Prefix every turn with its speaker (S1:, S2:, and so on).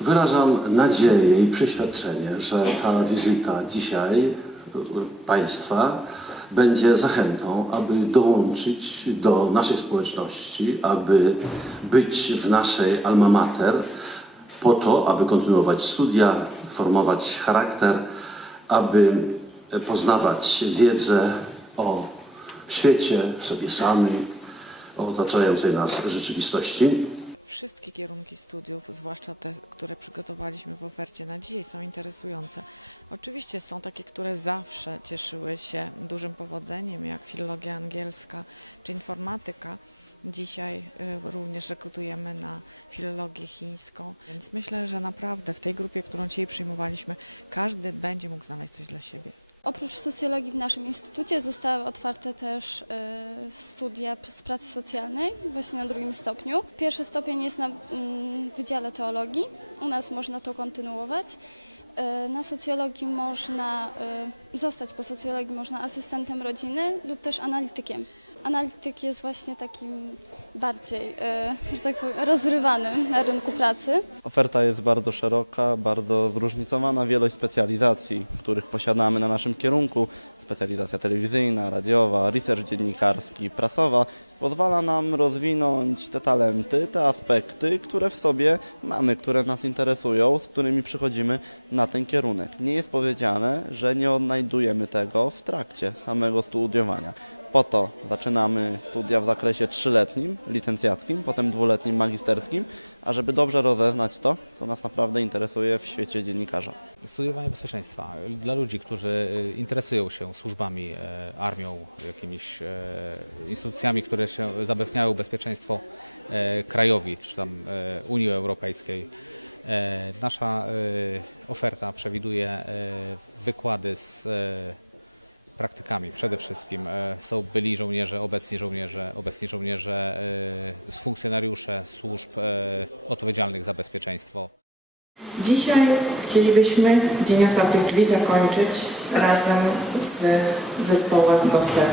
S1: Wyrażam nadzieję i przeświadczenie, że ta wizyta dzisiaj y, Państwa będzie zachętą, aby dołączyć do naszej społeczności, aby być w naszej alma mater, po to, aby kontynuować studia, formować charakter, aby poznawać wiedzę o świecie, sobie samym, otaczającej nas rzeczywistości.
S2: Wszystkie kierunki studiów, zwłaszcza te, które przygotowaliśmy w ofercie na dzisiaj, są interesujące. Oczywiście są takie, które zawsze cieszyły się dużym powodzeniem, jak filologia angielska czy informatyka. Dzisiaj y, również rekrutujemy na filologię chińską, więc myślę, że naprawdę w tej grupie, którą dzisiaj przyjmowaliśmy, każdy będzie mógł znaleźć coś dla siebie.
S3: Oprócz socjologii w naszym instytucie zostały otwarte też e, studia z pracy socjalnej, właśnie na drugim stopniu. Pierwszy stopień jest na mm, Wydziale Teologii, u nas można to kontynuować. E, Na socjologii można e, zostać po socjologii można asystentem rodziny lub też analitykiem. Analityk jest właśnie takim bardziej, e, że tak powiem, rozrywanym na rynku pracy.
S4: Oferta jest bardzo szeroka, bardzo zróżnicowana, wielość specjalizacji, których posiadamy na naszym kierunku. Specjalizacja telewizyjna, radiowa, research dziennikarski, prasowa pozwala nam rozwinąć te talenty, te aspekty, które w sobie mamy, które nas interesują, z którymi przychodzimy na ten kierunek. Nie jest powiedziane, że nie odnajdujemy tego w trakcie samego studiowania. Po to zaczynamy studia w zakresie trzyletnim, licencjackim, potem dwuletnim, magisterskim, ażeby dobrze rozeznać to, co nas naprawdę interesuje w świecie dziennikarza.
S5: Studiowanie bezpieczeństwa dla ludzi, którzy y, interesują się służbami, e, armią, jakimiś e, instytucjami, które się zapewniają bezpieczeństwo e, krajowi, czy tam Unii Europejskiej. Nasza oferta przewiduje wykłady z praktykami przede wszystkim. E, Są byli żołnierze, obecni żołnierze, obecni żołnierze, e, funkcjonariusze służb e, odpowiedzialnych za bezpieczeństwo.
S6: Dzisiaj chcielibyśmy Dzień Otwartych Drzwi zakończyć razem z zespołem Gospel.